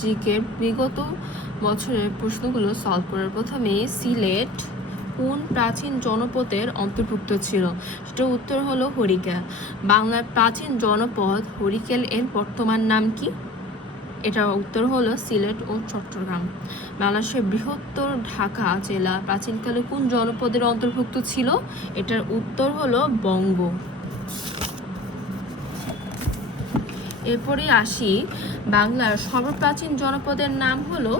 GK বিগত বছরের প্রশ্নগুলো সলভ করার প্রথমে সিলেট কোন প্রাচীন জনপদের অন্তর্ভুক্ত ছিল? সেটা উত্তর হলো হরিকেল। বাংলার প্রাচীন জনপদ হরিকেল এর বর্তমান নাম কি? এটার উত্তর হলো সিলেট ও চট্টগ্রাম। বাংলাদেশের বৃহত্তর ঢাকা জেলা প্রাচীনকালে কোন জনপদের অন্তর্ভুক্ত ছিল? এটার উত্তর হলো বঙ্গ। এরপরে আসি, বাংলার সর্বপ্রাচীন জনপদের নাম হলো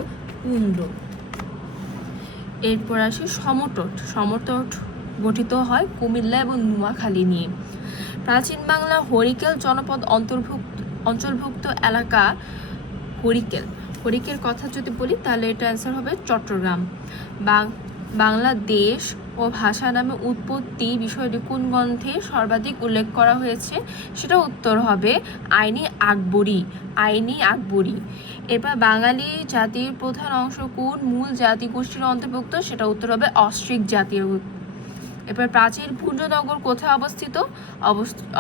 কুন্দ। এরপর আসি সমতট। সমতট গঠিত হয় কুমিল্লা এবং নোয়াখালী নিয়ে। প্রাচীন বাংলা হরিকেল জনপদ অঞ্চলভুক্ত এলাকা হরিকেল। হরিকেল কথা যদি বলি তাহলে এটা অ্যান্সার হবে চট্টগ্রাম। বাংলাদেশ ও ভাষা নামে উৎপত্তি বিষয়টি কোন গ্রন্থে সর্বাধিক উল্লেখ করা হয়েছে? সেটা উত্তর হবে আইনি আকবরী। আইনি আকবরী। এরপর বাঙালি জাতির প্রধান অংশ কোন মূল জাতিগোষ্ঠীর অন্তর্ভুক্ত? সেটা উত্তর হবে অস্ট্রিক জাতীয়। এরপর প্রাচীন পুঞ্জনগর কোথায় অবস্থিত?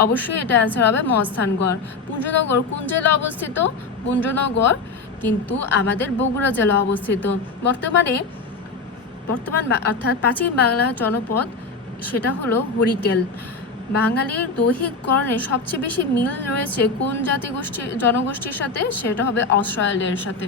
অবশ্যই এটা অ্যান্সার হবে মহাস্থানগড়। পুঞ্জনগর কোন জেলা অবস্থিত? পুঞ্জনগর কিন্তু আমাদের বগুড়া জেলা অবস্থিত। বর্তমান অর্থাৎ প্রাচীন বাংলা জনপদ সেটা হলো হরিকেল। বাঙালির দৈহিক গড়নে সবচেয়ে বেশি মিল রয়েছে কোন জনগোষ্ঠীর সাথে? সেটা হবে অস্ট্রেলিয়ার সাথে।